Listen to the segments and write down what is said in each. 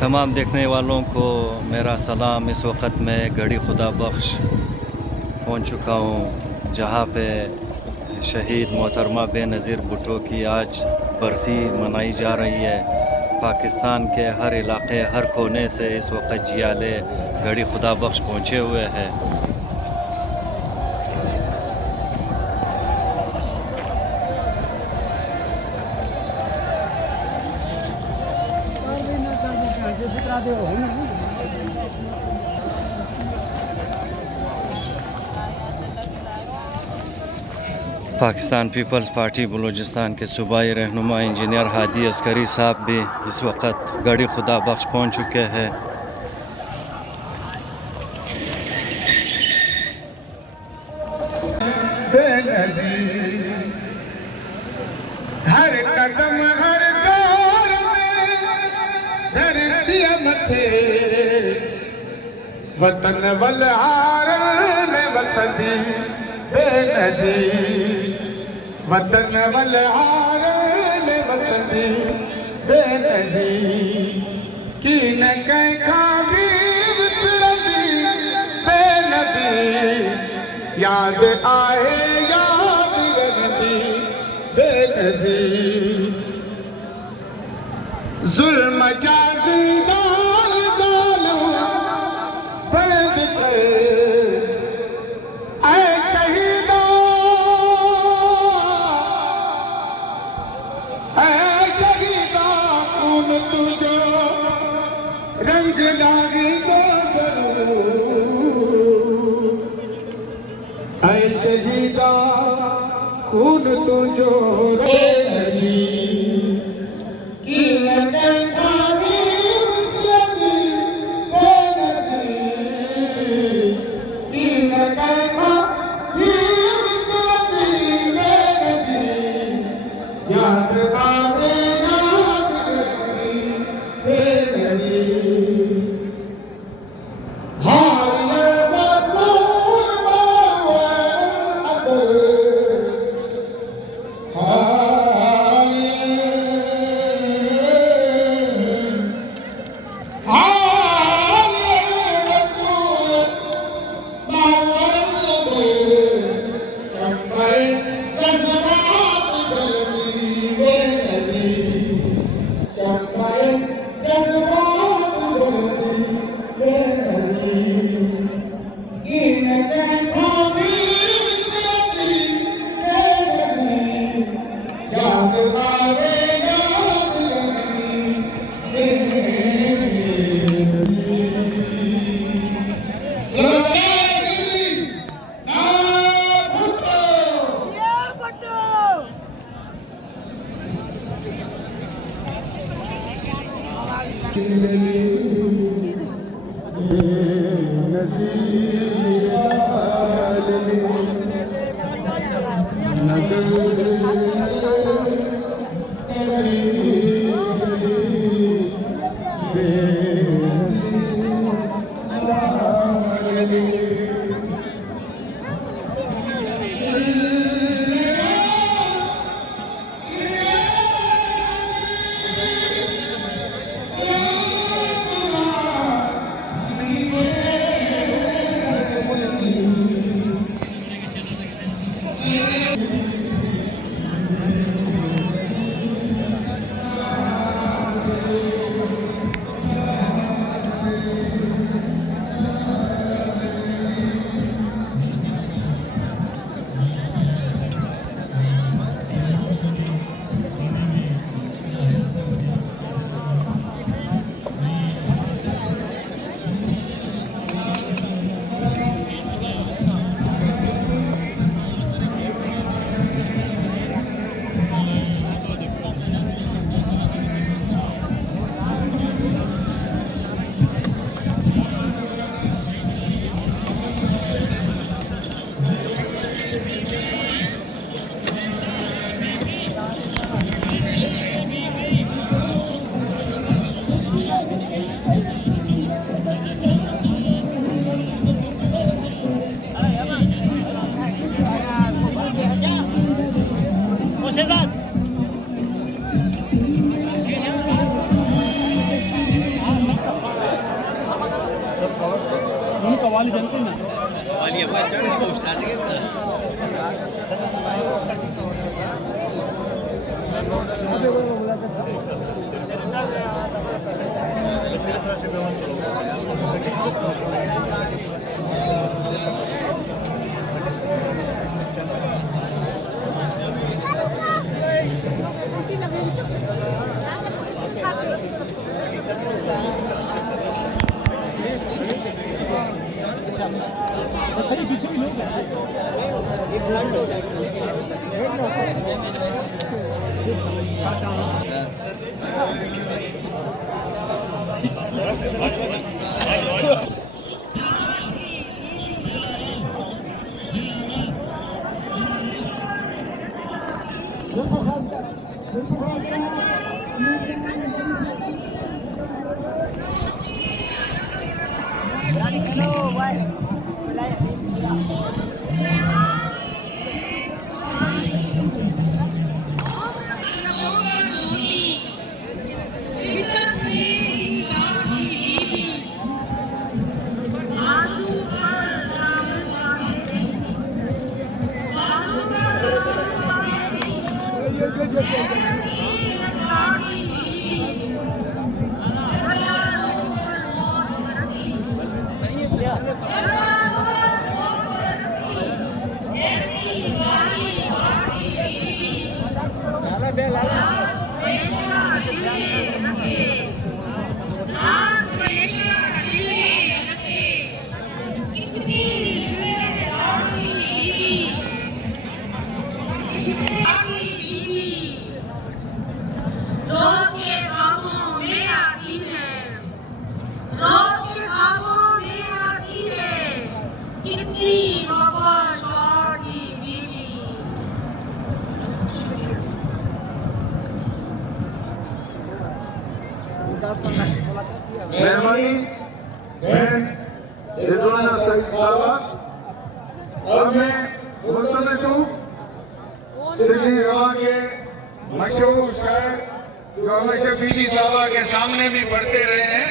तमाम देखने वालों को मेरा सलाम। इस वक्त मैं गढ़ी खुदा बख्श पहुंच चुका हूं, जहां पे शहीद मोहतरमा बेनज़ीर भुट्टो की आज बरसी मनाई जा रही है। पाकिस्तान के हर इलाके, हर कोने से इस वक्त जियाले गढ़ी खुदा बख्श पहुँचे हुए हैं। पाकिस्तान पीपल्स पार्टी बलूचिस्तान के सूबाई रहनुमा इंजीनियर हादी अस्करी साहब भी इस वक्त गढ़ी खुदा बख्श पहुँच चुके हैं। हर कदम हर दौर में धरतिया मथे वतन बलहार में वसंदी बेनज़ीर, वतन बलहार में वसंदी बेनज़ीर की न कंहिंखा बि विसरंदी बेनज़ीर। याद आहे याद रखंदी बेनज़ीर। ज़ुल्म जा ज़िंदान ज़ालिम बंद कर ऐ शहीदा, ऐ शहीदा खून तुझो रंग लागिंदो ज़रूर। ऐ शहीदा खून तुझो बेनज़ीर की न कंहिंखा बि विसरंदी बेनज़ीर, की न कंहिंखा बि विसरंदी बेनज़ीर। याद आहे याद रखंदी बेनज़ीर। हाल मज़मून अदर वाली जानते हैं ना सही पीछे भी लोग एक साइड हो मेहरबानी बहन रिजवाना सईद साहब और मैं मुल्तमस हूँ सिंधी ज़बान के मशहूर शायर जो हमेशा बीडी साहबा के सामने भी पढ़ते रहे हैं।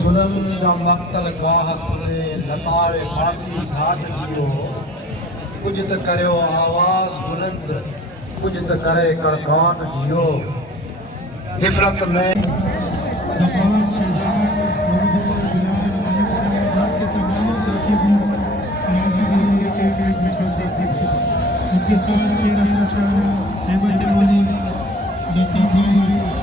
जुल्म जा मक़तल गाह थले लताड़े फांसी घाट जियो कुछ त करियो आवाज़ बुलंद कुछ त करे कड़काट जियो हिफरत में तमाम शहजाद के तमाम साथी को राजी के एक मिसाल देते थे उनके साथ शेर शाह अहमद मौली लतीफ़